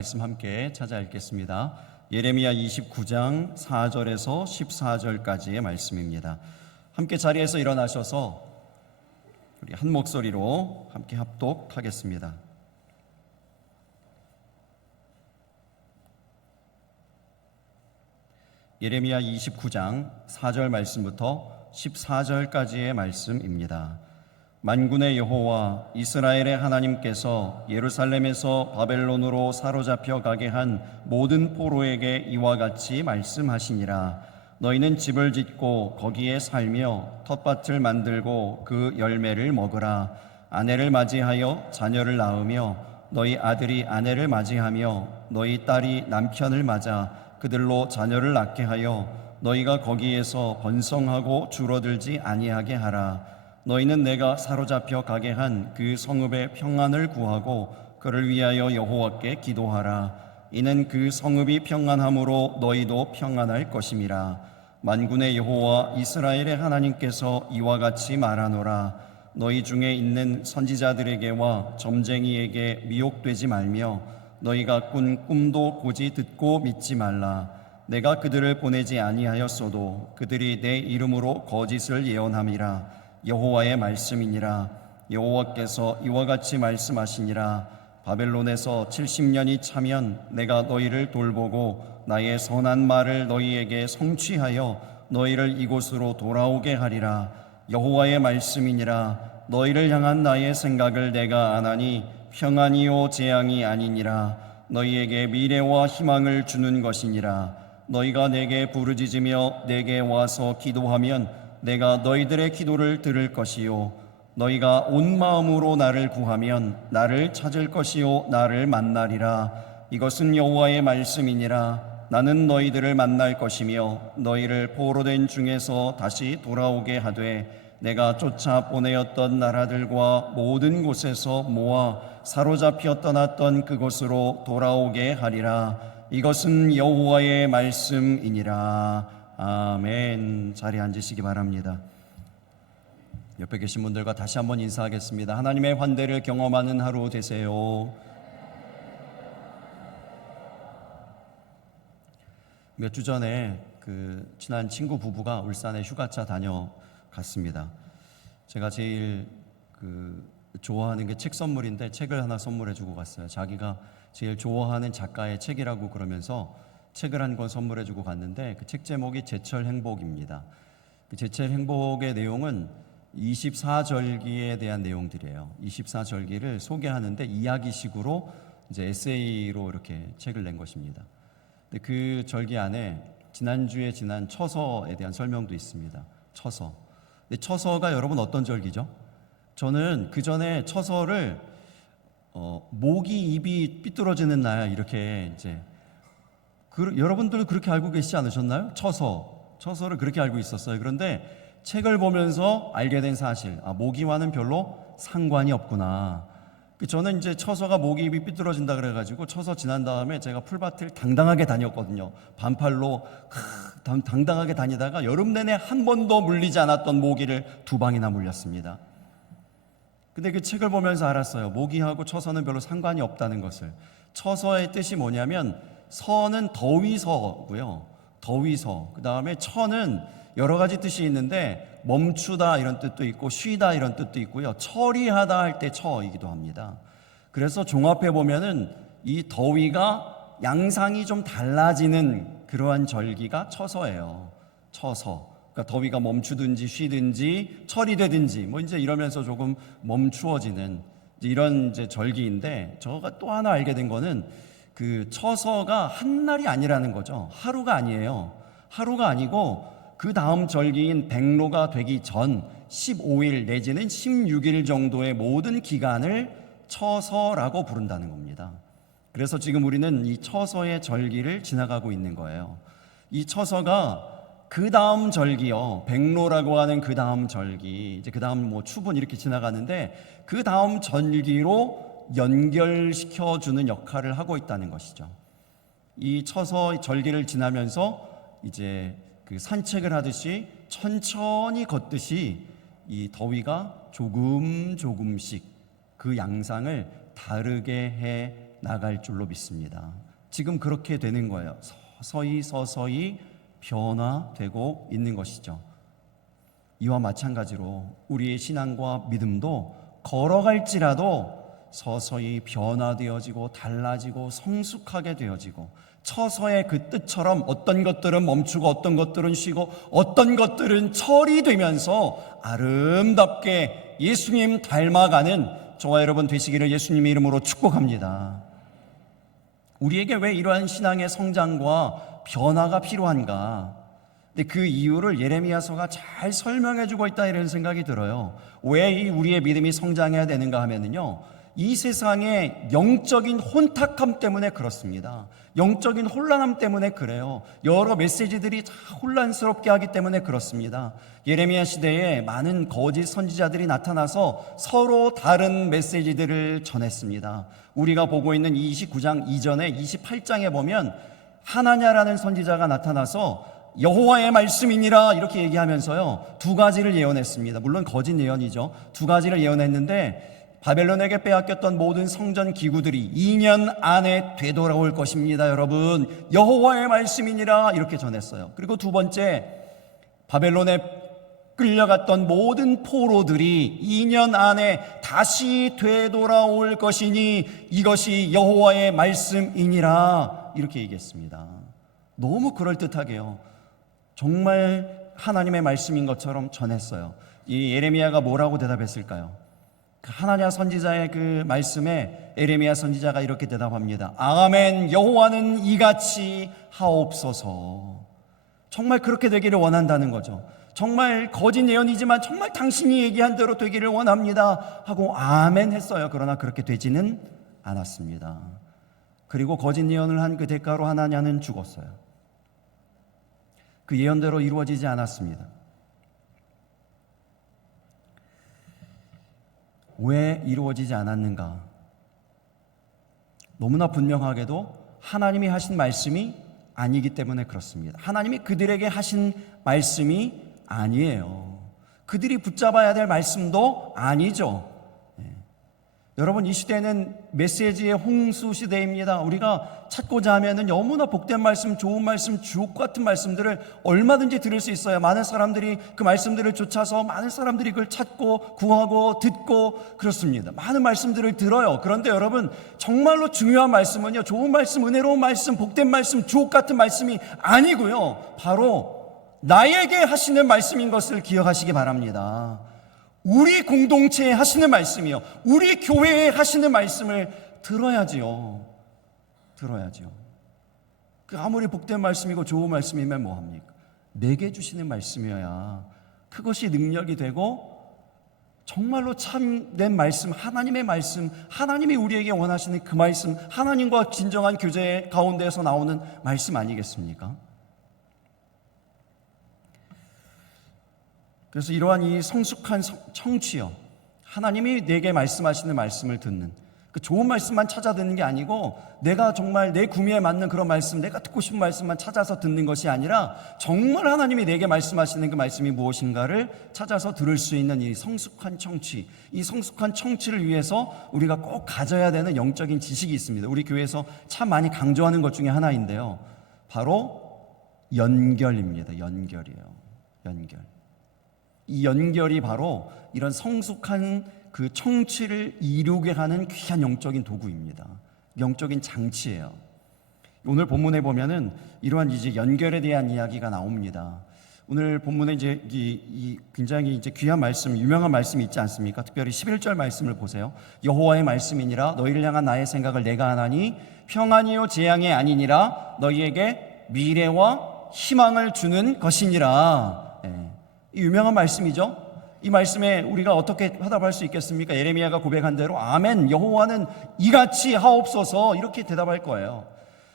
말씀 함께 찾아 읽겠습니다. 예레미야 29장 4절에서 14절까지의 말씀입니다. 함께 자리에서 일어나셔서 우리 한 목소리로 함께 합독하겠습니다. 예레미야 29장 4절 말씀부터 14절까지의 말씀입니다. 만군의 여호와 이스라엘의 하나님께서 예루살렘에서 바벨론으로 사로잡혀 가게 한 모든 포로에게 이와 같이 말씀하시니라. 너희는 집을 짓고 거기에 살며 텃밭을 만들고 그 열매를 먹으라. 아내를 맞이하여 자녀를 낳으며 너희 아들이 아내를 맞이하며 너희 딸이 남편을 맞아 그들로 자녀를 낳게 하여 너희가 거기에서 번성하고 줄어들지 아니하게 하라. 너희는 내가 사로잡혀 가게 한 그 성읍의 평안을 구하고 그를 위하여 여호와께 기도하라. 이는 그 성읍이 평안함으로 너희도 평안할 것임이라. 만군의 여호와 이스라엘의 하나님께서 이와 같이 말하노라. 너희 중에 있는 선지자들에게와 점쟁이에게 미혹되지 말며 너희가 꾼 꿈도 고지 듣고 믿지 말라. 내가 그들을 보내지 아니하였어도 그들이 내 이름으로 거짓을 예언함이라. 여호와의 말씀이니라. 여호와께서 이와 같이 말씀하시니라. 바벨론에서 70년이 차면 내가 너희를 돌보고 나의 선한 말을 너희에게 성취하여 너희를 이곳으로 돌아오게 하리라. 여호와의 말씀이니라. 너희를 향한 나의 생각을 내가 아나니 평안이요 재앙이 아니니라. 너희에게 미래와 희망을 주는 것이니라. 너희가 내게 부르짖으며 내게 와서 기도하면 내가 너희들의 기도를 들을 것이요 너희가 온 마음으로 나를 구하면 나를 찾을 것이요 나를 만나리라. 이것은 여호와의 말씀이니라. 나는 너희들을 만날 것이며 너희를 포로된 중에서 다시 돌아오게 하되 내가 쫓아 보내었던 나라들과 모든 곳에서 모아 사로잡혀 떠났던 그곳으로 돌아오게 하리라. 이것은 여호와의 말씀이니라. 아멘. 자리에 앉으시기 바랍니다. 옆에 계신 분들과 다시 한번 인사하겠습니다. 하나님의 환대를 경험하는 하루 되세요. 몇 주 전에 친한 친구 부부가 울산에 휴가차 다녀갔습니다. 제가 제일 좋아하는 게 책 선물인데 책을 하나 선물해 주고 갔어요. 자기가 제일 좋아하는 작가의 책이라고 그러면서 책을 한 권 선물해 주고 갔는데 그 책 제목이 제철 행복입니다. 그 제철 행복의 내용은 24절기에 대한 내용들이에요. 24절기를 소개하는데 이야기식으로 이제 에세이로 이렇게 책을 낸 것입니다. 근데 그 절기 안에 지난주에 지난 처서에 대한 설명도 있습니다. 처서. 근데 처서가 여러분 어떤 절기죠? 저는 그 전에 처서를 모기 입이 삐뚤어지는 날 이렇게 이제 여러분들도 그렇게 알고 계시지 않으셨나요? 처서를 그렇게 알고 있었어요. 그런데 책을 보면서 알게 된 사실, 모기와는 별로 상관이 없구나. 저는 이제 처서가 모기 입이 삐뚤어진다 그래가지고 처서 지난 다음에 제가 풀밭을 당당하게 다녔거든요. 반팔로 당당하게 다니다가 여름 내내 한 번도 물리지 않았던 모기를 2방이나 물렸습니다. 근데 그 책을 보면서 알았어요. 모기하고 처서는 별로 상관이 없다는 것을. 처서의 뜻이 뭐냐면 서는 더위서고요. 더위서. 그 다음에 처는 여러 가지 뜻이 있는데 멈추다 이런 뜻도 있고 쉬다 이런 뜻도 있고요. 처리하다 할 때 처이기도 합니다. 그래서 종합해 보면은 이 더위가 양상이 좀 달라지는 그러한 절기가 처서예요. 처서. 그러니까 더위가 멈추든지 쉬든지 처리되든지 뭐 이제 이러면서 조금 멈추어지는 이런 이제 절기인데 제가 또 하나 알게 된 거는 그 처서가 한 날이 아니라는 거죠. 하루가 아니에요. 하루가 아니고 그 다음 절기인 백로가 되기 전 15일 내지는 16일 정도의 모든 기간을 처서라고 부른다는 겁니다. 그래서 지금 우리는 이 처서의 절기를 지나가고 있는 거예요. 이 처서가 그 다음 절기요, 백로라고 하는 그 다음 절기, 이제 그 다음 뭐 추분 이렇게 지나가는데 그 다음 절기로 연결시켜주는 역할을 하고 있다는 것이죠. 이 처서 절기를 지나면서 이제 그 산책을 하듯이 천천히 걷듯이 이 더위가 조금씩 그 양상을 다르게 해 나갈 줄로 믿습니다. 지금 그렇게 되는 거예요. 서서히 변화되고 있는 것이죠. 이와 마찬가지로 우리의 신앙과 믿음도 걸어갈지라도 서서히 변화되어지고 달라지고 성숙하게 되어지고, 처서의 그 뜻처럼 어떤 것들은 멈추고 어떤 것들은 쉬고 어떤 것들은 처리되면서 아름답게 예수님 닮아가는 저와 여러분 되시기를 예수님의 이름으로 축복합니다. 우리에게 왜 이러한 신앙의 성장과 변화가 필요한가? 근데 그 이유를 예레미야서가 잘 설명해 주고 있다, 이런 생각이 들어요. 왜 우리의 믿음이 성장해야 되는가 하면은요, 이 세상의 영적인 혼탁함 때문에 그렇습니다. 영적인 혼란함 때문에 그래요. 여러 메시지들이 다 혼란스럽게 하기 때문에 그렇습니다. 예레미야 시대에 많은 거짓 선지자들이 나타나서 서로 다른 메시지들을 전했습니다. 우리가 보고 있는 29장 이전에 28장에 보면 하나냐라는 선지자가 나타나서 여호와의 말씀이니라 이렇게 얘기하면서요, 두 가지를 예언했습니다. 물론 거짓 예언이죠. 두 가지를 예언했는데, 바벨론에게 빼앗겼던 모든 성전 기구들이 2년 안에 되돌아올 것입니다. 여러분, 여호와의 말씀이니라 이렇게 전했어요. 그리고 두 번째, 바벨론에 끌려갔던 모든 포로들이 2년 안에 다시 되돌아올 것이니 이것이 여호와의 말씀이니라 이렇게 얘기했습니다. 너무 그럴듯하게요, 정말 하나님의 말씀인 것처럼 전했어요. 이 예레미야가 뭐라고 대답했을까요? 하나냐 선지자의 그 말씀에 예레미야 선지자가 이렇게 대답합니다. 아멘, 여호와는 이같이 하옵소서. 정말 그렇게 되기를 원한다는 거죠. 정말 거짓 예언이지만 정말 당신이 얘기한 대로 되기를 원합니다 하고 아멘 했어요. 그러나 그렇게 되지는 않았습니다. 그리고 거짓 예언을 한 그 대가로 하나냐는 죽었어요. 그 예언대로 이루어지지 않았습니다. 왜 이루어지지 않았는가? 너무나 분명하게도 하나님이 하신 말씀이 아니기 때문에 그렇습니다. 하나님이 그들에게 하신 말씀이 아니에요. 그들이 붙잡아야 될 말씀도 아니죠. 여러분, 이 시대는 메시지의 홍수 시대입니다. 우리가 찾고자 하면은 너무나 복된 말씀, 좋은 말씀, 주옥 같은 말씀들을 얼마든지 들을 수 있어요. 많은 사람들이 그 말씀들을 쫓아서 많은 사람들이 그걸 찾고 구하고 듣고 그렇습니다. 많은 말씀들을 들어요. 그런데 여러분, 정말로 중요한 말씀은요, 좋은 말씀, 은혜로운 말씀, 복된 말씀, 주옥 같은 말씀이 아니고요, 바로 나에게 하시는 말씀인 것을 기억하시기 바랍니다. 우리 공동체에 하시는 말씀이요, 우리 교회에 하시는 말씀을 들어야지요. 그 아무리 복된 말씀이고 좋은 말씀이면 뭐합니까? 내게 주시는 말씀이어야 그것이 능력이 되고 정말로 참된 말씀, 하나님의 말씀, 하나님이 우리에게 원하시는 그 말씀, 하나님과 진정한 교제 가운데에서 나오는 말씀 아니겠습니까? 그래서 이러한 이 성숙한 청취요, 하나님이 내게 말씀하시는 말씀을 듣는, 그 좋은 말씀만 찾아 듣는 게 아니고 내가 정말 내 구미에 맞는 그런 말씀, 내가 듣고 싶은 말씀만 찾아서 듣는 것이 아니라 정말 하나님이 내게 말씀하시는 그 말씀이 무엇인가를 찾아서 들을 수 있는 이 성숙한 청취, 이 성숙한 청취를 위해서 우리가 꼭 가져야 되는 영적인 지식이 있습니다. 우리 교회에서 참 많이 강조하는 것 중에 하나인데요, 바로 연결입니다. 연결이에요. 연결. 이 연결이 바로 이런 성숙한 그 청취를 이루게 하는 귀한 영적인 도구입니다. 영적인 장치예요. 오늘 본문에 보면은 이러한 이제 연결에 대한 이야기가 나옵니다. 오늘 본문에 이제 굉장히 이제 귀한 말씀, 유명한 말씀이 있지 않습니까? 특별히 11절 말씀을 보세요. 여호와의 말씀이니라 너희를 향한 나의 생각을 내가 아나니 평안이요 재앙이 아니니라 너희에게 미래와 희망을 주는 것이니라. 이 유명한 말씀이죠. 이 말씀에 우리가 어떻게 화답할 수 있겠습니까? 예레미야가 고백한 대로 아멘, 여호와는 이같이 하옵소서 이렇게 대답할 거예요.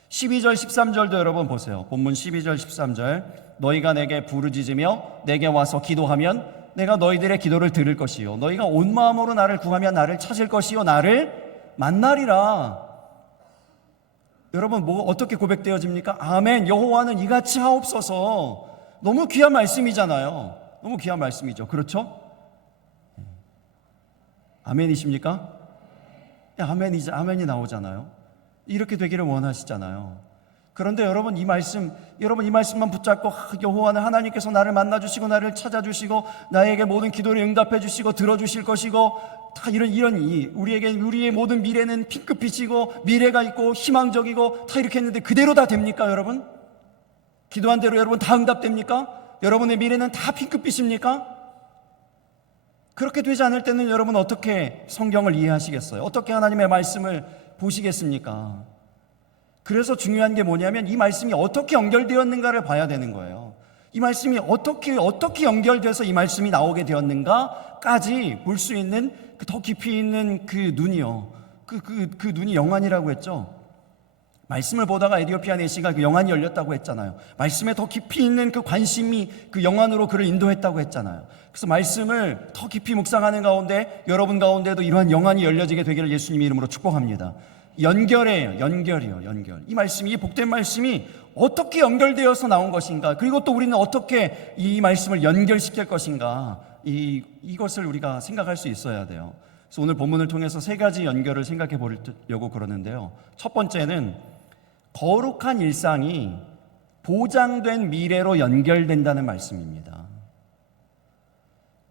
12절 13절도 여러분 보세요. 본문 12절 13절 너희가 내게 부르짖으며 내게 와서 기도하면 내가 너희들의 기도를 들을 것이요 너희가 온 마음으로 나를 구하면 나를 찾을 것이요 나를 만나리라. 여러분, 뭐 어떻게 고백되어집니까? 아멘, 여호와는 이같이 하옵소서. 너무 귀한 말씀이잖아요. 너무 귀한 말씀이죠. 그렇죠? 아멘이십니까? 아멘이 나오잖아요. 이렇게 되기를 원하시잖아요. 그런데 여러분 이 말씀만 붙잡고 여호와는 하나님께서 나를 만나주시고 나를 찾아주시고 나에게 모든 기도를 응답해주시고 들어주실 것이고 다 우리의 모든 미래는 핑크빛이고 미래가 있고 희망적이고 다 이렇게 했는데 그대로 다 됩니까 여러분? 기도한 대로 여러분 다 응답됩니까? 여러분의 미래는 다 핑크빛입니까? 그렇게 되지 않을 때는 여러분 어떻게 성경을 이해하시겠어요? 어떻게 하나님의 말씀을 보시겠습니까? 그래서 중요한 게 뭐냐면 이 말씀이 어떻게 연결되었는가를 봐야 되는 거예요. 이 말씀이 어떻게 연결돼서 이 말씀이 나오게 되었는가까지 볼 수 있는 그 더 깊이 있는 그 눈이요. 그 눈이 영안이라고 했죠. 말씀을 보다가 에디오피아 내시가 그 영안이 열렸다고 했잖아요. 말씀에 더 깊이 있는 그 관심이 그 영안으로 그를 인도했다고 했잖아요. 그래서 말씀을 더 깊이 묵상하는 가운데 여러분 가운데도 이러한 영안이 열려지게 되기를 예수님 이름으로 축복합니다. 연결이에요. 연결. 이 말씀이, 이 복된 말씀이 어떻게 연결되어서 나온 것인가, 그리고 또 우리는 어떻게 이 말씀을 연결시킬 것인가, 이것을 우리가 생각할 수 있어야 돼요. 그래서 오늘 본문을 통해서 세 가지 연결을 생각해 보려고 그러는데요. 첫 번째는 거룩한 일상이 보장된 미래로 연결된다는 말씀입니다.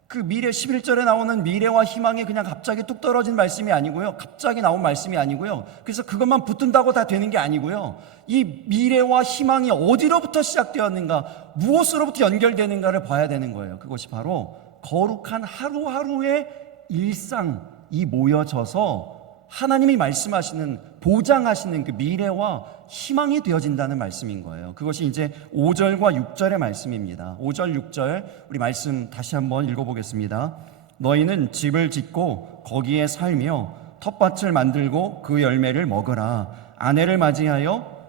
그 미래 11절에 나오는 미래와 희망이 그냥 갑자기 뚝 떨어진 말씀이 아니고요, 갑자기 나온 말씀이 아니고요, 그래서 그것만 붙든다고 다 되는 게 아니고요, 이 미래와 희망이 어디로부터 시작되었는가, 무엇으로부터 연결되는가를 봐야 되는 거예요. 그것이 바로 거룩한 하루하루의 일상이 모여져서 하나님이 말씀하시는, 보장하시는 그 미래와 희망이 되어진다는 말씀인 거예요. 그것이 이제 5절과 6절의 말씀입니다. 5절 6절 우리 말씀 다시 한번 읽어보겠습니다. 너희는 집을 짓고 거기에 살며 텃밭을 만들고 그 열매를 먹으라. 아내를 맞이하여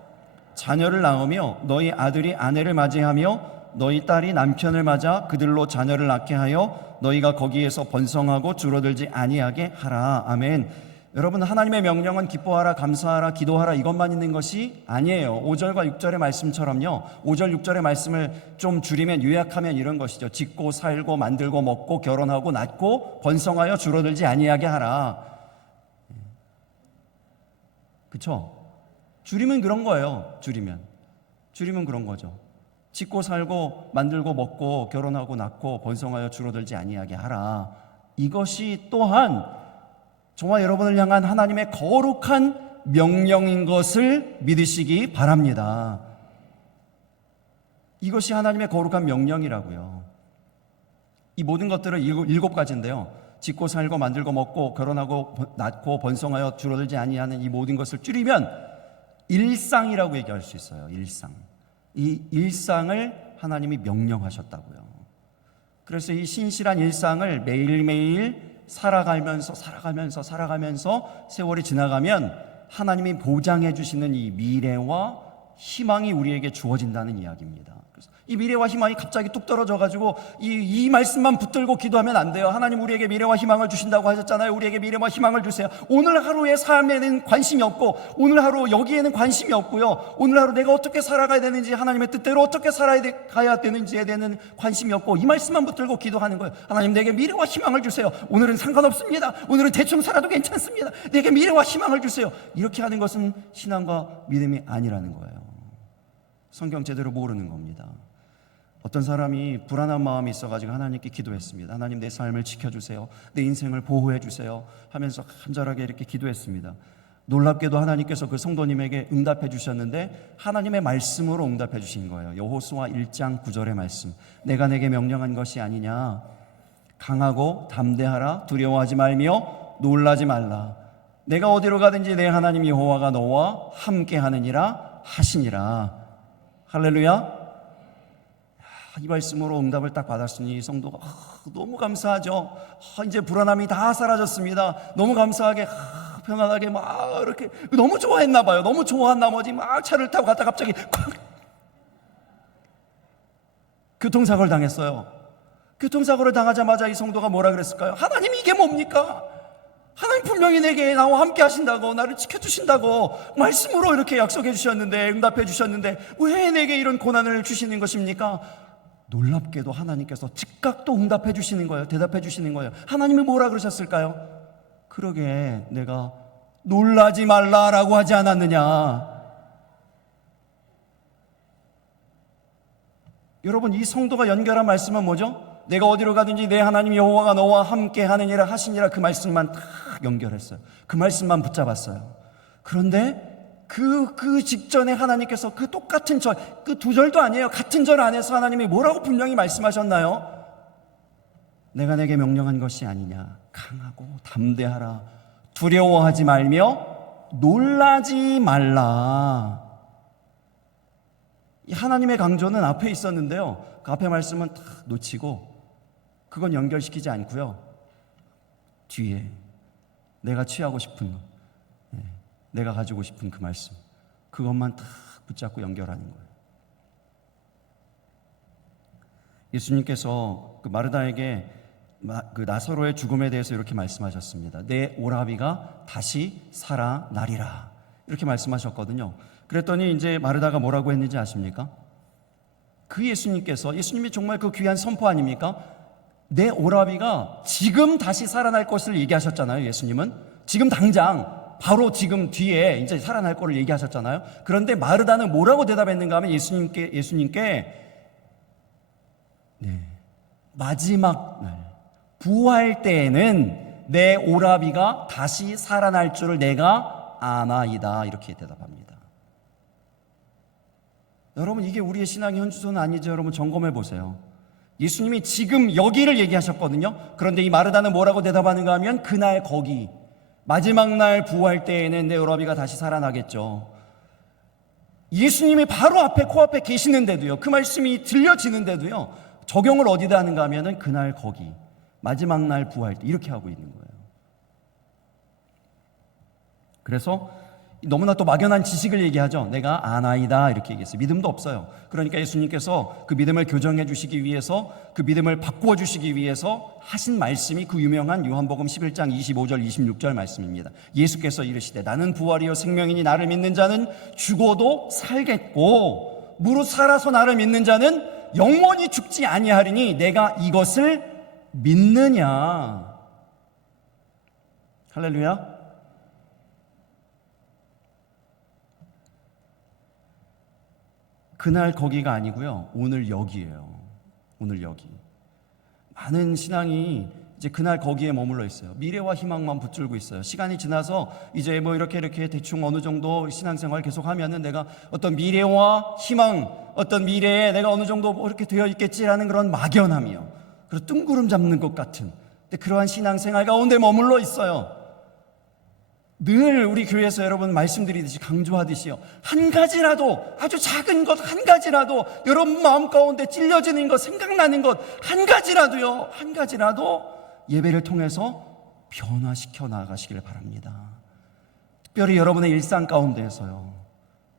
자녀를 낳으며 너희 아들이 아내를 맞이하며 너희 딸이 남편을 맞아 그들로 자녀를 낳게 하여 너희가 거기에서 번성하고 줄어들지 아니하게 하라. 아멘. 여러분, 하나님의 명령은 기뻐하라, 감사하라, 기도하라 이것만 있는 것이 아니에요. 5절과 6절의 말씀처럼요, 5절 6절의 말씀을 좀 줄이면, 요약하면 이런 것이죠. 짓고 살고 만들고 먹고 결혼하고 낳고 번성하여 줄어들지 아니하게 하라. 그렇죠? 줄이면 그런 거예요. 줄이면 그런 거죠. 짓고 살고 만들고 먹고 결혼하고 낳고 번성하여 줄어들지 아니하게 하라. 이것이 또한 저와 여러분을 향한 하나님의 거룩한 명령인 것을 믿으시기 바랍니다. 이것이 하나님의 거룩한 명령이라고요. 이 모든 것들은 일곱 가지인데요, 짓고 살고 만들고 먹고 결혼하고 낳고 번성하여 줄어들지 아니하는 이 모든 것을 줄이면 일상이라고 얘기할 수 있어요. 이 일상을 하나님이 명령하셨다고요. 그래서 이 신실한 일상을 매일매일 살아가면서 세월이 지나가면 하나님이 보장해 주시는 이 미래와 희망이 우리에게 주어진다는 이야기입니다. 그래서 이 미래와 희망이 갑자기 뚝 떨어져가지고 이 말씀만 붙들고 기도하면 안 돼요. 하나님 우리에게 미래와 희망을 주신다고 하셨잖아요. 우리에게 미래와 희망을 주세요. 오늘 하루의 삶에는 관심이 없고, 오늘 하루 여기에는 관심이 없고요, 오늘 하루 내가 어떻게 살아가야 되는지, 하나님의 뜻대로 어떻게 살아가야 되는지에 대한 관심이 없고, 이 말씀만 붙들고 기도하는 거예요. 하나님 내게 미래와 희망을 주세요. 오늘은 상관없습니다. 오늘은 대충 살아도 괜찮습니다. 내게 미래와 희망을 주세요. 이렇게 하는 것은 신앙과 믿음이 아니라는 거예요. 성경 제대로 모르는 겁니다. 어떤 사람이 불안한 마음이 있어가지고 하나님께 기도했습니다. 하나님 내 삶을 지켜주세요, 내 인생을 보호해 주세요 하면서 간절하게 이렇게 기도했습니다. 놀랍게도 하나님께서 그 성도님에게 응답해 주셨는데 하나님의 말씀으로 응답해 주신 거예요. 여호수아 1장 9절의 말씀, 내가 내게 명령한 것이 아니냐, 강하고 담대하라, 두려워하지 말며 놀라지 말라, 내가 어디로 가든지 내 하나님 여호와가 너와 함께하느니라 하시니라. 할렐루야. 이 말씀으로 응답을 딱 받았으니 이 성도가 너무 감사하죠. 이제 불안함이 다 사라졌습니다. 너무 감사하게 편안하게 막 이렇게 너무 좋아했나 봐요. 너무 좋아한 나머지 막 차를 타고 갔다 갑자기 콱 교통사고를 당했어요. 교통사고를 당하자마자 이 성도가 뭐라 그랬을까요? 하나님 이게 뭡니까? 하나님 분명히 내게 나와 함께 하신다고, 나를 지켜주신다고 말씀으로 이렇게 약속해 주셨는데, 응답해 주셨는데 왜 내게 이런 고난을 주시는 것입니까? 놀랍게도 하나님께서 즉각 또 응답해 주시는 거예요. 대답해 주시는 거예요. 하나님이 뭐라 그러셨을까요? 그러게 내가 놀라지 말라라고 하지 않았느냐? 여러분, 이 성도가 연결한 말씀은 뭐죠? 내가 어디로 가든지 내 하나님 여호와가 너와 함께 하느니라 하시니라, 그 말씀만 딱 연결했어요. 그 말씀만 붙잡았어요. 그런데 그 직전에 하나님께서 그 똑같은 절, 그 두 절도 아니에요. 같은 절 안에서 하나님이 뭐라고 분명히 말씀하셨나요? 내가 내게 명령한 것이 아니냐. 강하고 담대하라. 두려워하지 말며 놀라지 말라. 이 하나님의 강조는 앞에 있었는데요, 그 앞에 말씀은 딱 놓치고 그건 연결시키지 않고요, 뒤에 내가 취하고 싶은, 내가 가지고 싶은 그 말씀, 그것만 딱 붙잡고 연결하는 거예요. 예수님께서 그 마르다에게 그 나사로의 죽음에 대해서 이렇게 말씀하셨습니다. 내 오라비가 다시 살아나리라, 이렇게 말씀하셨거든요. 그랬더니 이제 마르다가 뭐라고 했는지 아십니까? 그 예수님이 정말 그 귀한 선포 아닙니까? 내 오라비가 지금 다시 살아날 것을 얘기하셨잖아요. 예수님은 지금 당장 바로 지금 뒤에 이제 살아날 것을 얘기하셨잖아요. 그런데 마르다는 뭐라고 대답했는가 하면 예수님께 마지막 날 부활 때에는 내 오라비가 다시 살아날 줄을 내가 아나이다, 이렇게 대답합니다. 여러분, 이게 우리의 신앙의 현주소는 아니죠. 여러분, 점검해 보세요. 예수님이 지금 여기를 얘기하셨거든요. 그런데 이 마르다는 뭐라고 대답하는가 하면 그날 거기, 마지막 날 부활 때에는 내 오라비가 다시 살아나겠죠. 예수님이 바로 앞에 코앞에 계시는데도요, 그 말씀이 들려지는데도요, 적용을 어디다 하는가 하면은 그날 거기, 마지막 날 부활 때, 이렇게 하고 있는 거예요. 그래서 너무나 또 막연한 지식을 얘기하죠. 내가 아나이다, 이렇게 얘기했어요. 믿음도 없어요. 그러니까 예수님께서 그 믿음을 교정해 주시기 위해서, 그 믿음을 바꾸어 주시기 위해서 하신 말씀이 그 유명한 요한복음 11장 25절 26절 말씀입니다. 예수께서 이르시되 나는 부활이요 생명이니 나를 믿는 자는 죽어도 살겠고 무릇 살아서 나를 믿는 자는 영원히 죽지 아니하리니 내가 이것을 믿느냐. 할렐루야. 그날 거기가 아니고요, 오늘 여기예요. 오늘 여기. 많은 신앙이 이제 그날 거기에 머물러 있어요. 미래와 희망만 붙들고 있어요. 시간이 지나서 이제 뭐 이렇게 대충 어느 정도 신앙생활 계속하면은 내가 어떤 미래와 희망, 어떤 미래에 내가 어느 정도 뭐 이렇게 되어 있겠지라는 그런 막연함이요, 그리고 뜬구름 잡는 것 같은, 근데 그러한 신앙생활 가운데 머물러 있어요. 늘 우리 교회에서 여러분 말씀드리듯이 강조하듯이요, 한 가지라도, 아주 작은 것 한 가지라도, 여러분 마음 가운데 찔려지는 것, 생각나는 것 한 가지라도요, 한 가지라도 예배를 통해서 변화시켜 나가시길 바랍니다. 특별히 여러분의 일상 가운데에서요,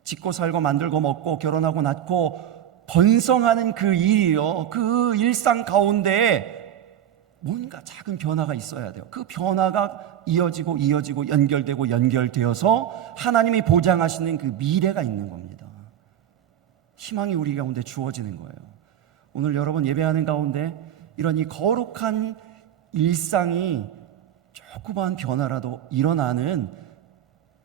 짓고 살고 만들고 먹고 결혼하고 낳고 번성하는 그 일이요, 그 일상 가운데에 뭔가 작은 변화가 있어야 돼요. 그 변화가 이어지고 연결되고 연결되어서 하나님이 보장하시는 그 미래가 있는 겁니다. 희망이 우리 가운데 주어지는 거예요. 오늘 여러분 예배하는 가운데 이런 이 거룩한 일상이 조그마한 변화라도 일어나는,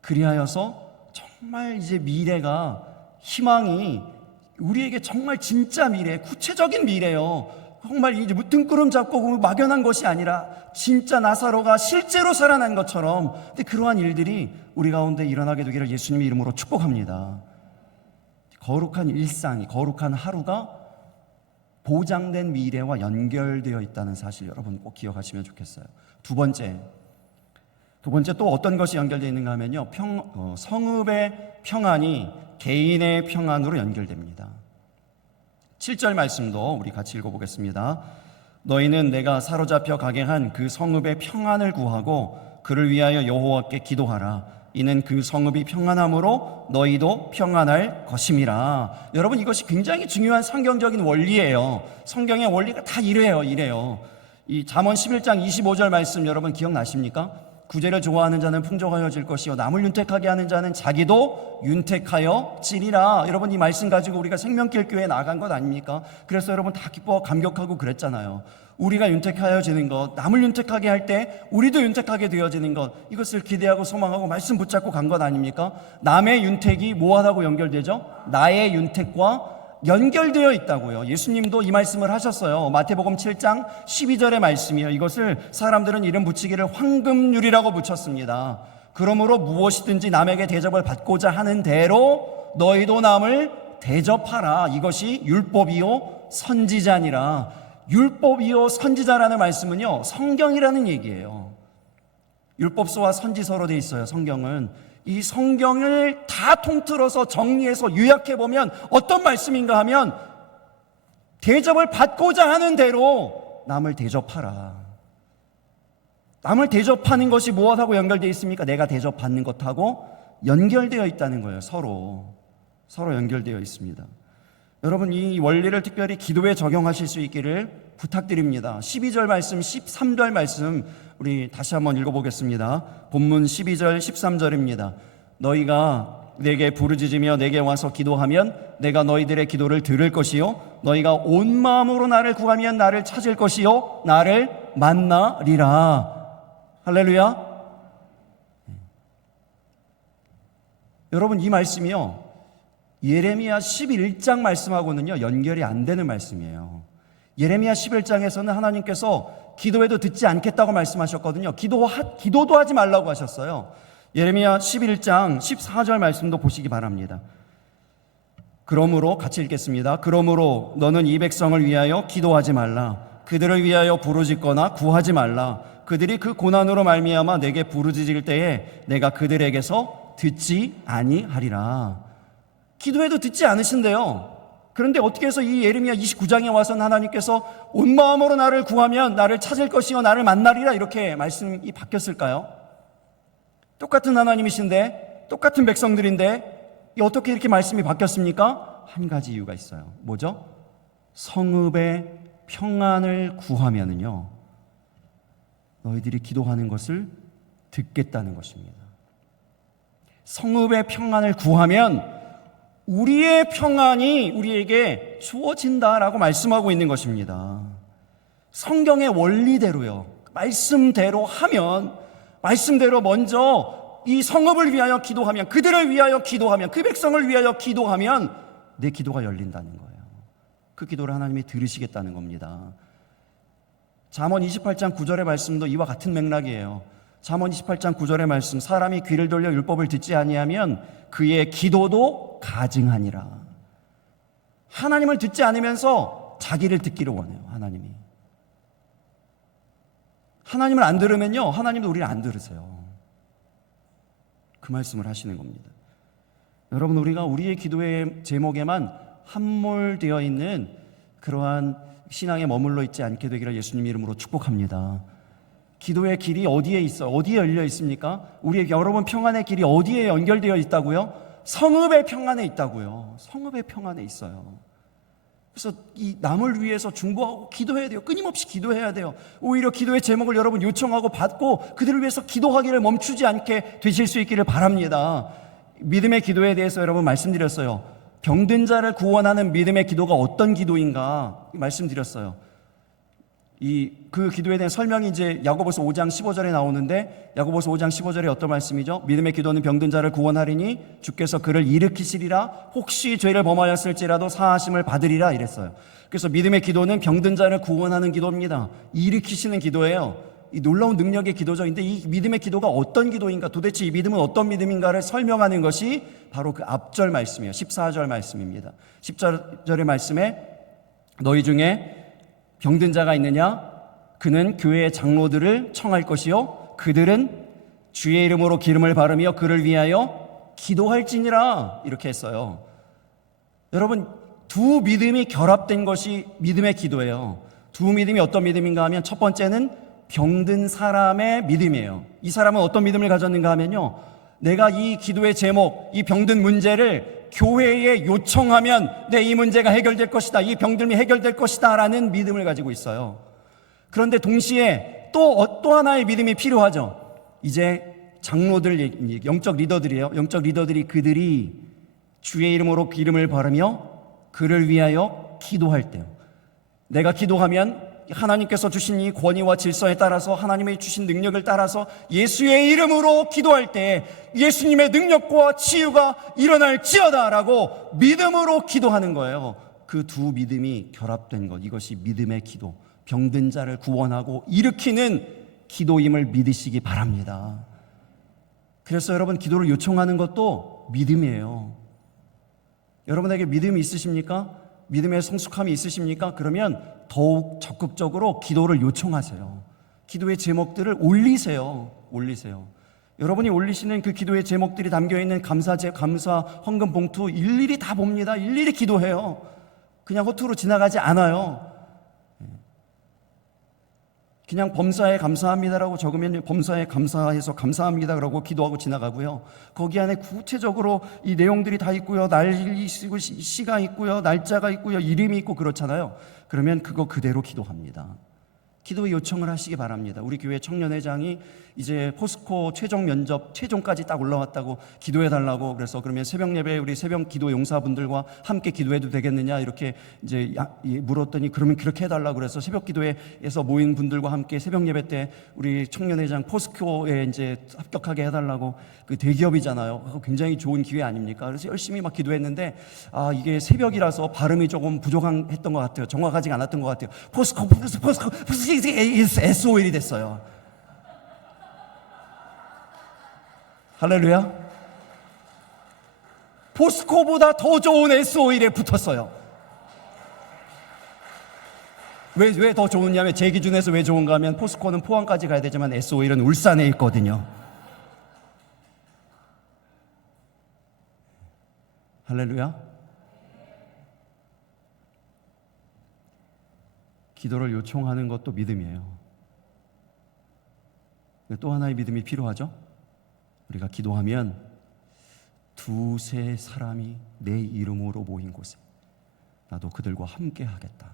그리하여서 정말 이제 미래가, 희망이 우리에게 정말 진짜 미래, 구체적인 미래요, 정말 이제 뜬구름 잡고 막연한 것이 아니라 진짜 나사로가 실제로 살아난 것처럼, 근데 그러한 일들이 우리 가운데 일어나게 되기를 예수님의 이름으로 축복합니다. 거룩한 일상이, 거룩한 하루가 보장된 미래와 연결되어 있다는 사실 여러분 꼭 기억하시면 좋겠어요. 두 번째 또 어떤 것이 연결되어 있는가 하면요, 성읍의 평안이 개인의 평안으로 연결됩니다. 7절 말씀도 우리 같이 읽어보겠습니다. 너희는 내가 사로잡혀 가게 한 그 성읍의 평안을 구하고 그를 위하여 여호와께 기도하라. 이는 그 성읍이 평안함으로 너희도 평안할 것임이라. 여러분, 이것이 굉장히 중요한 성경적인 원리예요. 성경의 원리가 다 이래요. 이 잠언 11장 25절 말씀 여러분 기억나십니까? 구제를 좋아하는 자는 풍족하여질 것이요 남을 윤택하게 하는 자는 자기도 윤택하여 지리라. 여러분, 이 말씀 가지고 우리가 생명길 교회에 나간 것 아닙니까? 그래서 여러분 다 기뻐 감격하고 그랬잖아요. 우리가 윤택하여지는 것, 남을 윤택하게 할 때 우리도 윤택하게 되어지는 것, 이것을 기대하고 소망하고 말씀 붙잡고 간 것 아닙니까? 남의 윤택이 뭐하다고 연결되죠? 나의 윤택과 연결되어 있다고요. 예수님도 이 말씀을 하셨어요. 마태복음 7장 12절의 말씀이에요. 이것을 사람들은 이름 붙이기를 황금률이라고 붙였습니다. 그러므로 무엇이든지 남에게 대접을 받고자 하는 대로 너희도 남을 대접하라. 이것이 율법이요 선지자니라. 율법이요 선지자라는 말씀은요, 성경이라는 얘기예요. 율법서와 선지서로 되어 있어요. 성경은 이 성경을 다 통틀어서 정리해서 요약해보면 어떤 말씀인가 하면, 대접을 받고자 하는 대로 남을 대접하라. 남을 대접하는 것이 무엇하고 연결되어 있습니까? 내가 대접받는 것하고 연결되어 있다는 거예요. 서로 연결되어 있습니다. 여러분, 이 원리를 특별히 기도에 적용하실 수 있기를 부탁드립니다. 12절 말씀, 13절 말씀 우리 다시 한번 읽어보겠습니다. 본문 12절 13절입니다. 너희가 내게 부르짖으며 내게 와서 기도하면 내가 너희들의 기도를 들을 것이요 너희가 온 마음으로 나를 구하면 나를 찾을 것이요 나를 만나리라. 할렐루야. 여러분, 이 말씀이요 예레미야 11장 말씀하고는요 연결이 안 되는 말씀이에요. 예레미야 11장에서는 하나님께서 기도해도 듣지 않겠다고 말씀하셨거든요. 기도도 하지 말라고 하셨어요. 예레미야 11장 14절 말씀도 보시기 바랍니다. 그러므로 같이 읽겠습니다. 그러므로 너는 이 백성을 위하여 기도하지 말라. 그들을 위하여 부르짖거나 구하지 말라. 그들이 그 고난으로 말미암아 내게 부르짖을 때에 내가 그들에게서 듣지 아니하리라. 기도해도 듣지 않으신대요. 그런데 어떻게 해서 이 예레미야 29장에 와서는 하나님께서 온 마음으로 나를 구하면 나를 찾을 것이요 나를 만나리라 이렇게 말씀이 바뀌었을까요? 똑같은 하나님이신데 똑같은 백성들인데 어떻게 이렇게 말씀이 바뀌었습니까? 한 가지 이유가 있어요. 뭐죠? 성읍의 평안을 구하면은요 너희들이 기도하는 것을 듣겠다는 것입니다. 성읍의 평안을 구하면 우리의 평안이 우리에게 주어진다라고 말씀하고 있는 것입니다. 성경의 원리대로요, 말씀대로 하면, 말씀대로 먼저 이 성읍을 위하여 기도하면, 그들을 위하여 기도하면, 그 백성을 위하여 기도하면 내 기도가 열린다는 거예요. 그 기도를 하나님이 들으시겠다는 겁니다. 잠언 28장 9절의 말씀도 이와 같은 맥락이에요. 잠언 28장 9절의 말씀, 사람이 귀를 돌려 율법을 듣지 아니하면 그의 기도도 가증하니라. 하나님을 듣지 않으면서 자기를 듣기를 원해요. 하나님을 안 들으면요 하나님도 우리를 안 들으세요. 그 말씀을 하시는 겁니다. 여러분, 우리가 우리의 기도의 제목에만 함몰되어 있는 그러한 신앙에 머물러 있지 않게 되기를 예수님 이름으로 축복합니다. 기도의 길이 어디에 있어요? 어디에 열려 있습니까? 우리의 여러분 평안의 길이 어디에 연결되어 있다고요? 성읍의 평안에 있다고요. 성읍의 평안에 있어요. 그래서 이 남을 위해서 중보하고 기도해야 돼요. 끊임없이 기도해야 돼요. 오히려 기도의 제목을 여러분 요청하고 받고 그들을 위해서 기도하기를 멈추지 않게 되실 수 있기를 바랍니다. 믿음의 기도에 대해서 여러분 말씀드렸어요. 병든 자를 구원하는 믿음의 기도가 어떤 기도인가 말씀드렸어요. 그 기도에 대한 설명이 이제 야고보서 5장 15절에 나오는데, 야고보서 5장 15절에 어떤 말씀이죠? 믿음의 기도는 병든 자를 구원하리니 주께서 그를 일으키시리라. 혹시 죄를 범하였을지라도 사하심을 받으리라 이랬어요. 그래서 믿음의 기도는 병든 자를 구원하는 기도입니다. 일으키시는 기도예요. 이 놀라운 능력의 기도죠. 근데 이 믿음의 기도가 어떤 기도인가, 도대체 이 믿음은 어떤 믿음인가를 설명하는 것이 바로 그 앞절 말씀이에요. 14절 말씀입니다. 14절의 말씀에 너희 중에 병든 자가 있느냐? 그는 교회의 장로들을 청할 것이요 그들은 주의 이름으로 기름을 바르며 그를 위하여 기도할지니라 이렇게 했어요. 여러분, 두 믿음이 결합된 것이 믿음의 기도예요. 두 믿음이 어떤 믿음인가 하면 첫 번째는 병든 사람의 믿음이에요. 이 사람은 어떤 믿음을 가졌는가 하면요, 내가 이 기도의 제목, 이 병든 문제를 교회에 요청하면 내 이 문제가 해결될 것이다, 이 병듦이 해결될 것이다 라는 믿음을 가지고 있어요. 그런데 동시에 또 하나의 믿음이 필요하죠. 이제 장로들, 영적 리더들이에요. 영적 리더들이 그들이 주의 이름으로 기름을 바르며 그를 위하여 기도할 때요. 내가 기도하면 하나님께서 주신 이 권위와 질서에 따라서, 하나님의 주신 능력을 따라서 예수의 이름으로 기도할 때 예수님의 능력과 치유가 일어날지어다 라고 믿음으로 기도하는 거예요. 그 두 믿음이 결합된 것, 이것이 믿음의 기도, 병든 자를 구원하고 일으키는 기도임을 믿으시기 바랍니다. 그래서 여러분, 기도를 요청하는 것도 믿음이에요. 여러분에게 믿음이 있으십니까? 믿음의 성숙함이 있으십니까? 그러면 더욱 적극적으로 기도를 요청하세요. 기도의 제목들을 올리세요. 여러분이 올리시는 그 기도의 제목들이 담겨있는 감사 헌금 봉투 일일이 다 봅니다. 일일이 기도해요. 그냥 허투루 지나가지 않아요. 그냥 범사에 감사합니다라고 적으면 범사에 감사해서 감사합니다 라고 기도하고 지나가고요. 거기 안에 구체적으로 이 내용들이 다 있고요. 날이 있고 시가 있고요. 날짜가 있고요. 이름이 있고 그렇잖아요. 그러면 그거 그대로 기도합니다. 기도의 요청을 하시기 바랍니다. 우리 교회 청년회장이 이제 포스코 최종 면접 최종까지 딱 올라왔다고 기도해달라고, 그래서 그러면 새벽 예배 우리 새벽 기도 용사분들과 함께 기도해도 되겠느냐 이렇게 이제 물었더니 그러면 그렇게 해달라고, 그래서 새벽 기도회에서 모인 분들과 함께 새벽 예배 때 우리 청년회장 포스코에 이제 합격하게 해달라고, 그 대기업이잖아요. 굉장히 좋은 기회 아닙니까? 그래서 열심히 막 기도했는데 이게 새벽이라서 발음이 조금 부족했던 것 같아요. 정확하지 않았던 것 같아요. 포스코 SOL이 됐어요. 할렐루야. 포스코보다 더 좋은 SOL에 붙었어요. 왜 더 좋으냐면, 제 기준에서 왜 좋은가 하면 포스코는 포항까지 가야 되지만 SOL은 울산에 있거든요. 할렐루야. 기도를 요청하는 것도 믿음이에요. 또 하나의 믿음이 필요하죠. 우리가 기도하면 두세 사람이 내 이름으로 모인 곳에 나도 그들과 함께 하겠다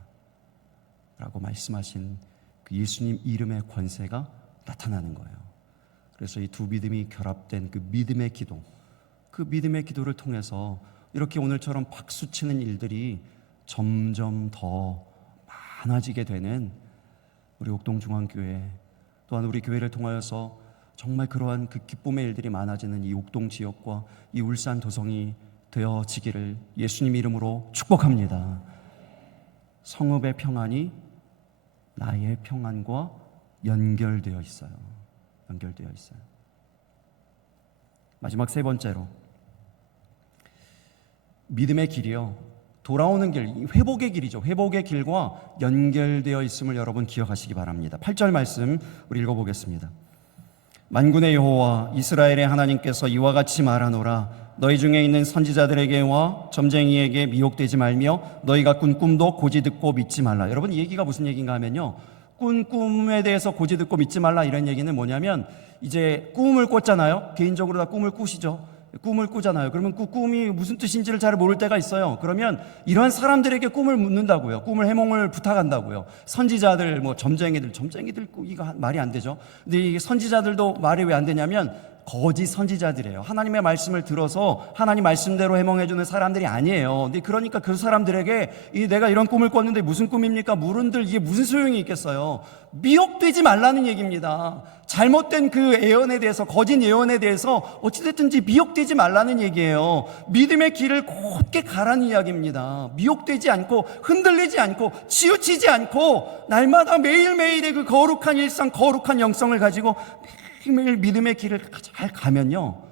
라고 말씀하신 그 예수님 이름의 권세가 나타나는 거예요. 그래서 이 두 믿음이 결합된 그 믿음의 기도, 그 믿음의 기도를 통해서 이렇게 오늘처럼 박수치는 일들이 점점 더 많아지게 되는 우리 옥동중앙교회, 또한 우리 교회를 통하여서 정말 그러한 그 기쁨의 일들이 많아지는 이 옥동 지역과 이 울산 도성이 되어지기를 예수님 이름으로 축복합니다. 성읍의 평안이 나의 평안과 연결되어 있어요. 마지막 세 번째로, 믿음의 길이요, 돌아오는 길, 회복의 길이죠. 회복의 길과 연결되어 있음을 여러분 기억하시기 바랍니다. 8절 말씀 우리 읽어보겠습니다. 만군의 여호와 이스라엘의 하나님께서 이와 같이 말하노라. 너희 중에 있는 선지자들에게와 점쟁이에게 미혹되지 말며 너희가 꾼 꿈도 고지 듣고 믿지 말라. 여러분, 이 얘기가 무슨 얘기인가 하면요, 꾼 꿈에 대해서 고지 듣고 믿지 말라, 이런 얘기는 뭐냐면, 이제 꿈을 꿨잖아요. 개인적으로 다 꿈을 꾸시죠. 꿈을 꾸잖아요. 그러면 그 꿈이 무슨 뜻인지를 잘 모를 때가 있어요. 그러면 이러한 사람들에게 꿈을 묻는다고요. 꿈을 해몽을 부탁한다고요. 선지자들, 점쟁이들 이거 말이 안 되죠. 근데 이 선지자들도 말이 왜 안 되냐면 거짓 선지자들이에요. 하나님의 말씀을 들어서 하나님 말씀대로 해몽해주는 사람들이 아니에요. 근데 그러니까 그 사람들에게 내가 이런 꿈을 꿨는데 무슨 꿈입니까? 물은들 이게 무슨 소용이 있겠어요? 미혹되지 말라는 얘기입니다. 잘못된 그 예언에 대해서, 거짓 예언에 대해서 어찌됐든지 미혹되지 말라는 얘기예요. 믿음의 길을 곧게 가라는 이야기입니다. 미혹되지 않고, 흔들리지 않고, 치우치지 않고, 날마다 매일매일의 그 거룩한 일상, 거룩한 영성을 가지고 매일 믿음의 길을 잘 가면요,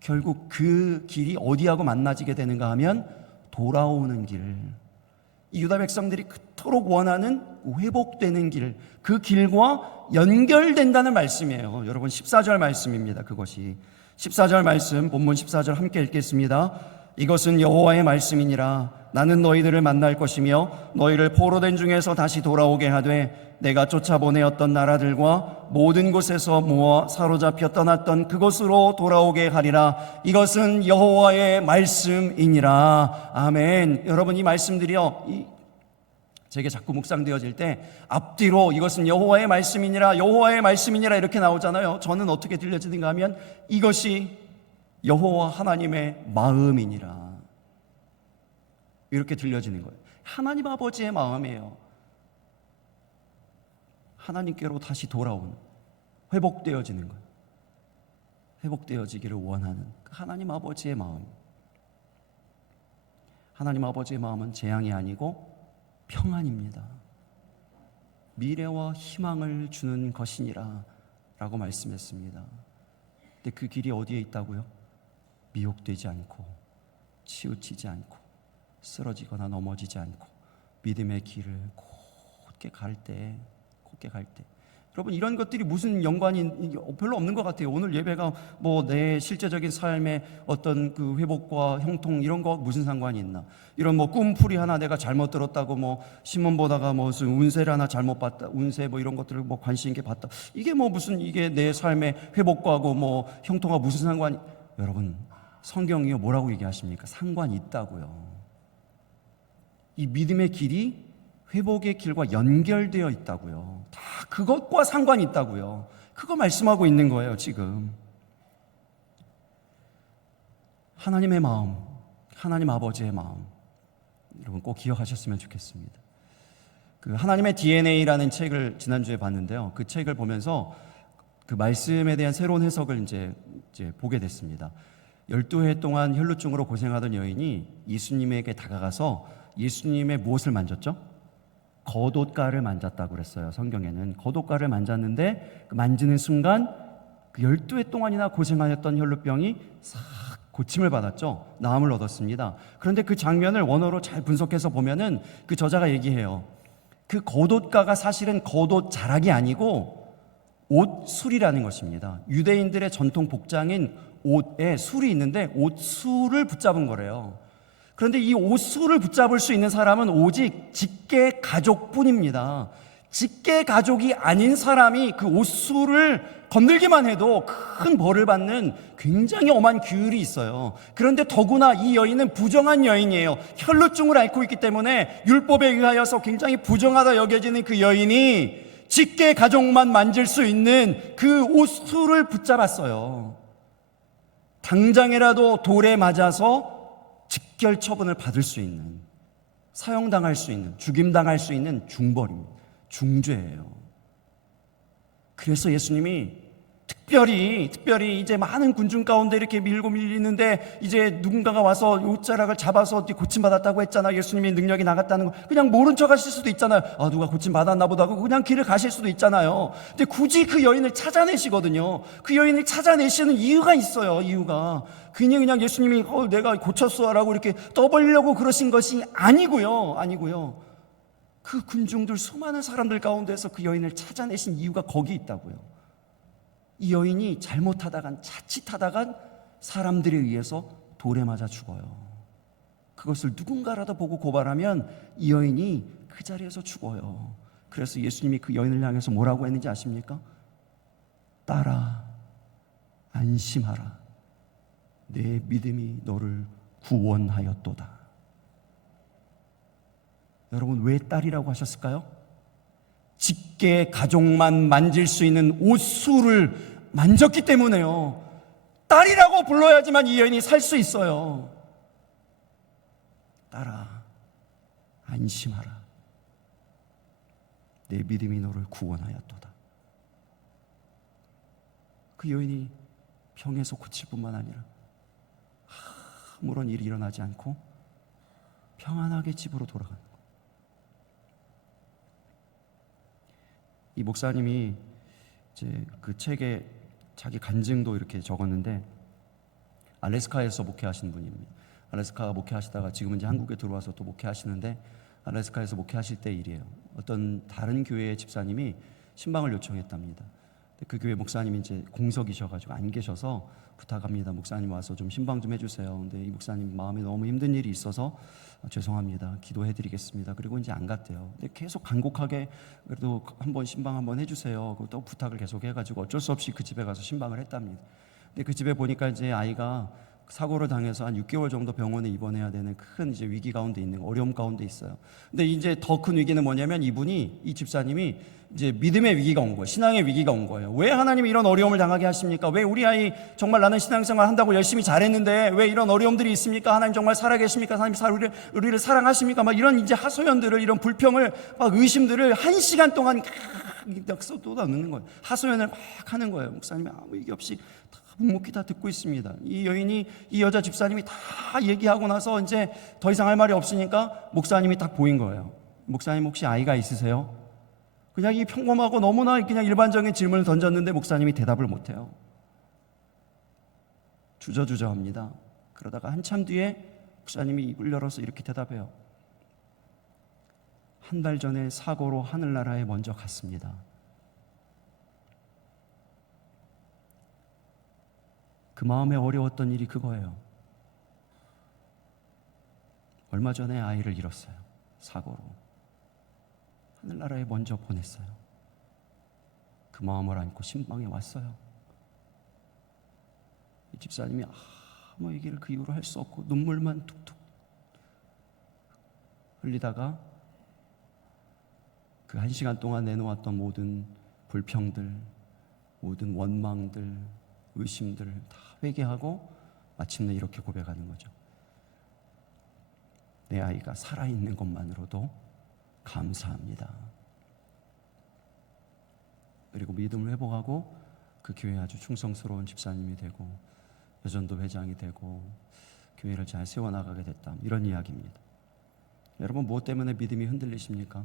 결국 그 길이 어디하고 만나지게 되는가 하면 돌아오는 길, 이 유다 백성들이 그토록 원하는 회복되는 길, 그 길과 연결된다는 말씀이에요. 여러분, 14절 말씀입니다. 그것이 14절 말씀, 본문 14절 함께 읽겠습니다. 이것은 여호와의 말씀이니라. 나는 너희들을 만날 것이며 너희를 포로된 중에서 다시 돌아오게 하되 내가 쫓아보내었던 나라들과 모든 곳에서 모아 사로잡혀 떠났던 그곳으로 돌아오게 하리라. 이것은 여호와의 말씀이니라. 아멘. 여러분, 이 말씀들이요, 제게 자꾸 묵상되어질 때 앞뒤로 이것은 여호와의 말씀이니라 여호와의 말씀이니라 이렇게 나오잖아요. 저는 어떻게 들려지는가 하면 이것이 여호와 하나님의 마음이니라 이렇게 들려지는 거예요. 하나님 아버지의 마음이에요. 하나님께로 다시 돌아오는, 회복되어지는 거예요. 회복되어지기를 원하는 하나님 아버지의 마음. 하나님 아버지의 마음은 재앙이 아니고 평안입니다. 미래와 희망을 주는 것이니라 라고 말씀했습니다. 근데 그 길이 어디에 있다고요? 미혹되지 않고 치우치지 않고 쓰러지거나 넘어지지 않고 믿음의 길을 곧게 갈 때, 여러분 이런 것들이 무슨 연관이 별로 없는 것 같아요. 오늘 예배가 뭐 내 실제적인 삶의 어떤 그 회복과 형통 이런 거 무슨 상관이 있나? 이런 뭐 꿈풀이 하나 내가 잘못 들었다고 뭐 신문 보다가 무슨 운세를 하나 잘못 봤다, 운세 뭐 이런 것들을 뭐 관심 있게 봤다. 이게 뭐 무슨 이게 내 삶의 회복과고 뭐 형통과 무슨 상관이? 여러분 성경이요 뭐라고 얘기하십니까? 상관이 있다고요. 이 믿음의 길이 회복의 길과 연결되어 있다고요. 다 그것과 상관이 있다고요. 그거 말씀하고 있는 거예요, 지금. 하나님의 마음, 하나님 아버지의 마음. 여러분 꼭 기억하셨으면 좋겠습니다. 그 하나님의 DNA라는 책을 지난주에 봤는데요. 그 책을 보면서 그 말씀에 대한 새로운 해석을 이제 보게 됐습니다. 12해 동안 혈루증으로 고생하던 여인이 예수님에게 다가가서 예수님의 무엇을 만졌죠? 겉옷가를 만졌다고 그랬어요. 성경에는 겉옷가를 만졌는데 그 만지는 순간 그 12해 동안이나 고생하였던 혈루병이 싹 고침을 받았죠. 나음을 얻었습니다. 그런데 그 장면을 원어로 잘 분석해서 보면은 그 저자가 얘기해요. 그 겉옷가가 사실은 겉옷 자락이 아니고 옷술이라는 것입니다. 유대인들의 전통 복장인 옷에 술이 있는데 옷술을 붙잡은 거래요. 그런데 이 옷술을 붙잡을 수 있는 사람은 오직 직계 가족뿐입니다. 직계 가족이 아닌 사람이 그 옷술을 건들기만 해도 큰 벌을 받는 굉장히 엄한 규율이 있어요. 그런데 더구나 이 여인은 부정한 여인이에요. 혈루증을 앓고 있기 때문에 율법에 의하여서 굉장히 부정하다 여겨지는 그 여인이 직계 가족만 만질 수 있는 그 옷술을 붙잡았어요. 당장이라도 돌에 맞아서 직결 처분을 받을 수 있는, 사형당할 수 있는, 죽임당할 수 있는 중벌입니다. 중죄예요. 그래서 예수님이 특별히 이제 많은 군중 가운데 이렇게 밀고 밀리는데 이제 누군가가 와서 옷자락을 잡아서 고침받았다고 했잖아요. 예수님이 능력이 나갔다는 거. 그냥 모른 척 하실 수도 있잖아요. 아, 누가 고침받았나 보다 하고 그냥 길을 가실 수도 있잖아요. 근데 굳이 그 여인을 찾아내시거든요. 그 여인을 찾아내시는 이유가 있어요. 이유가 그냥 예수님이 내가 고쳤어 라고 이렇게 떠벌려고 그러신 것이 아니고요. 그 군중들 수많은 사람들 가운데서 그 여인을 찾아내신 이유가 거기 있다고요. 이 여인이 잘못하다간 자칫하다간 사람들에 의해서 돌에 맞아 죽어요. 그것을 누군가라도 보고 고발하면 이 여인이 그 자리에서 죽어요. 그래서 예수님이 그 여인을 향해서 뭐라고 했는지 아십니까? 딸아, 안심하라. 내 믿음이 너를 구원하였도다. 여러분 왜 딸이라고 하셨을까요? 직계 가족만 만질 수 있는 옷술을 만졌기 때문에요. 딸이라고 불러야지만 이 여인이 살 수 있어요. 딸아, 안심하라. 내 믿음이 너를 구원하였도다. 그 여인이 병에서 고칠 뿐만 아니라 아무런 일이 일어나지 않고 평안하게 집으로 돌아가는 거예요. 이 목사님이 이제 그 책에 자기 간증도 이렇게 적었는데 알래스카에서 목회하시는 분입니다. 알래스카 목회하시다가 지금은 이제 한국에 들어와서 또 목회하시는데 알래스카에서 목회하실 때 일이에요. 어떤 다른 교회의 집사님이 신방을 요청했답니다. 그 교회 목사님이 이제 공석이셔가지고 안 계셔서 부탁합니다. 목사님 와서 좀 신방 좀 해주세요. 근데 이 목사님 마음에 너무 힘든 일이 있어서 죄송합니다. 기도해드리겠습니다. 그리고 이제 안 갔대요. 근데 계속 간곡하게 그래도 한번 신방 한번 해주세요. 또 부탁을 계속 해가지고 어쩔 수 없이 그 집에 가서 신방을 했답니다. 근데 그 집에 보니까 이제 아이가 사고를 당해서 한 6개월 정도 병원에 입원해야 되는 큰 이제 위기 가운데 있는 어려움 가운데 있어요. 근데 이제 더 큰 위기는 뭐냐면 이 집사님이 이제 믿음의 위기가 온 거예요. 신앙의 위기가 온 거예요. 왜 하나님이 이런 어려움을 당하게 하십니까? 왜 우리 아이 정말 나는 신앙생활 한다고 열심히 잘했는데 왜 이런 어려움들이 있습니까? 하나님 정말 살아계십니까? 하나님 우리를 사랑하십니까? 막 이런 이제 하소연들을, 이런 불평을, 막 의심들을 1시간 동안 쏟아놓는 거예요. 하소연을 막 하는 거예요. 목사님이 아무 얘기 없이 다 묵묵히 다 듣고 있습니다. 이 여자 집사님이 다 얘기하고 나서 이제 더 이상 할 말이 없으니까 목사님이 딱 보인 거예요. 목사님 혹시 아이가 있으세요? 그냥 이 평범하고 너무나 그냥 일반적인 질문을 던졌는데 목사님이 대답을 못해요. 주저주저합니다. 그러다가 한참 뒤에 목사님이 입을 열어서 이렇게 대답해요. 한 달 전에 사고로 하늘나라에 먼저 갔습니다. 그 마음에 어려웠던 일이 그거예요. 얼마 전에 아이를 잃었어요. 사고로. 하늘나라에 먼저 보냈어요. 그 마음을 안고 신방에 왔어요. 이 집사님이 아무 얘기를 그 이후로 할 수 없고 눈물만 툭툭 흘리다가 그 1시간 동안 내놓았던 모든 불평들, 모든 원망들, 의심들 다 회개하고 마침내 이렇게 고백하는 거죠. 내 아이가 살아있는 것만으로도 감사합니다. 그리고 믿음을 회복하고 그 교회에 아주 충성스러운 집사님이 되고 여전도 회장이 되고 교회를 잘 세워나가게 됐다, 이런 이야기입니다. 여러분, 무엇 때문에 믿음이 흔들리십니까?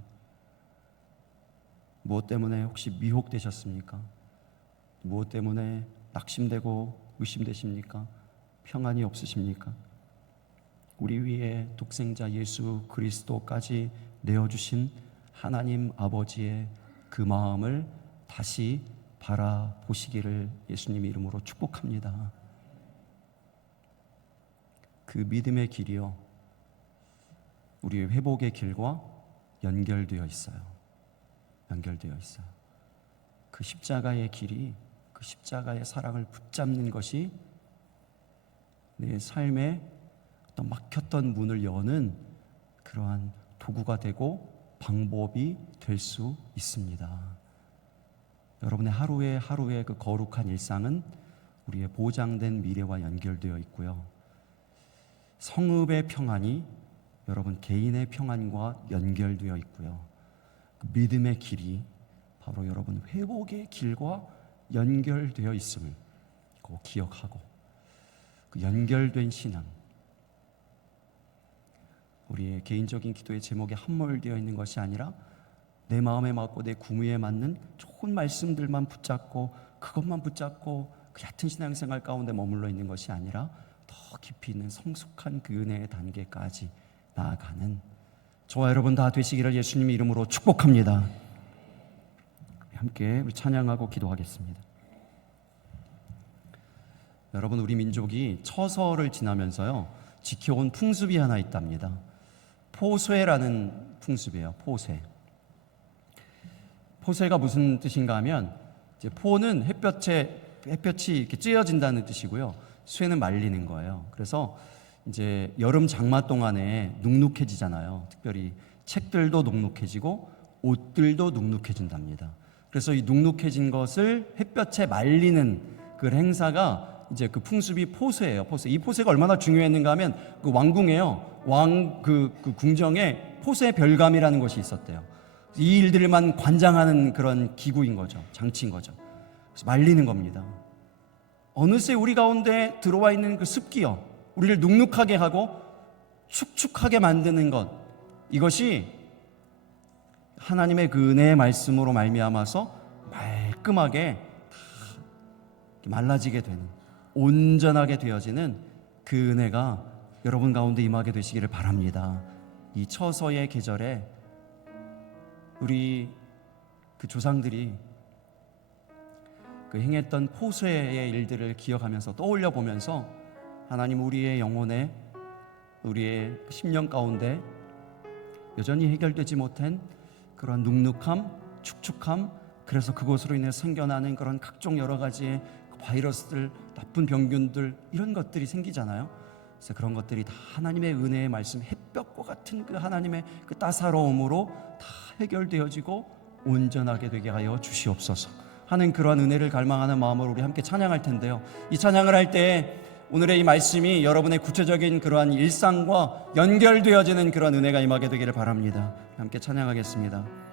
무엇 때문에 혹시 미혹되셨습니까? 무엇 때문에 낙심되고 의심되십니까? 평안이 없으십니까? 우리 위에 독생자 예수 그리스도까지 내어주신 하나님 아버지의 그 마음을 다시 바라보시기를 예수님 이름으로 축복합니다. 그 믿음의 길이요, 우리의 회복의 길과 연결되어 있어요. 연결되어 있어요. 그 십자가의 길이, 그 십자가의 사랑을 붙잡는 것이 내 삶에 어떤 막혔던 문을 여는 그러한 도구가 되고 방법이 될 수 있습니다. 여러분의 하루의 그 거룩한 일상은 우리의 보장된 미래와 연결되어 있고요. 성읍의 평안이 여러분 개인의 평안과 연결되어 있고요. 그 믿음의 길이 바로 여러분 회복의 길과 연결되어 있음을 꼭 기억하고, 그 연결된 신앙, 우리의 개인적인 기도의 제목에 함몰되어 있는 것이 아니라 내 마음에 맞고 내 구미에 맞는 좋은 말씀들만 붙잡고 그것만 붙잡고 그 얕은 신앙생활 가운데 머물러 있는 것이 아니라 더 깊이 있는 성숙한 그 은혜의 단계까지 나아가는 저와 여러분 다 되시기를 예수님의 이름으로 축복합니다. 함께 우리 찬양하고 기도하겠습니다. 여러분, 우리 민족이 처서를 지나면서요 지켜온 풍습이 하나 있답니다. 포쇄라는 풍습이에요. 포쇄가 무슨 뜻인가 하면, 이제 포는 햇볕이 이렇게 쬐어진다는 뜻이고요. 쇠는 말리는 거예요. 그래서 이제 여름 장마 동안에 눅눅해지잖아요. 특별히 책들도 눅눅해지고 옷들도 눅눅해진답니다. 그래서 이 눅눅해진 것을 햇볕에 말리는 그 행사가 이제 그 풍습이 포쇄예요. 포쇄. 이 포쇄가 얼마나 중요했는가 하면 그 왕궁에요. 그 궁정에 포쇄 별감이라는 것이 있었대요. 이 일들만 관장하는 그런 기구인 거죠. 장치인 거죠. 그래서 말리는 겁니다. 어느새 우리 가운데 들어와 있는 그 습기요, 우리를 눅눅하게 하고 축축하게 만드는 것, 이것이 하나님의 그 은혜의 말씀으로 말미암아서 말끔하게 말라지게 되는, 온전하게 되어지는 그 은혜가 여러분 가운데 임하게 되시기를 바랍니다. 이 처서의 계절에 우리 그 조상들이 그 행했던 포쇄의 일들을 기억하면서 떠올려 보면서 하나님, 우리의 영혼에, 우리의 심령 가운데 여전히 해결되지 못한 그런 눅눅함, 축축함, 그래서 그것으로 인해 생겨나는 그런 각종 여러 가지의 바이러스들, 나쁜 병균들 이런 것들이 생기잖아요. 그래서 그런 것들이 다 하나님의 은혜의 말씀, 햇볕과 같은 그 하나님의 그 따사로움으로 다 해결되어지고 온전하게 되게 하여 주시옵소서 하는 그러한 은혜를 갈망하는 마음으로 우리 함께 찬양할 텐데요. 이 찬양을 할 때 오늘의 이 말씀이 여러분의 구체적인 그러한 일상과 연결되어지는 그러한 은혜가 임하게 되기를 바랍니다. 함께 찬양하겠습니다.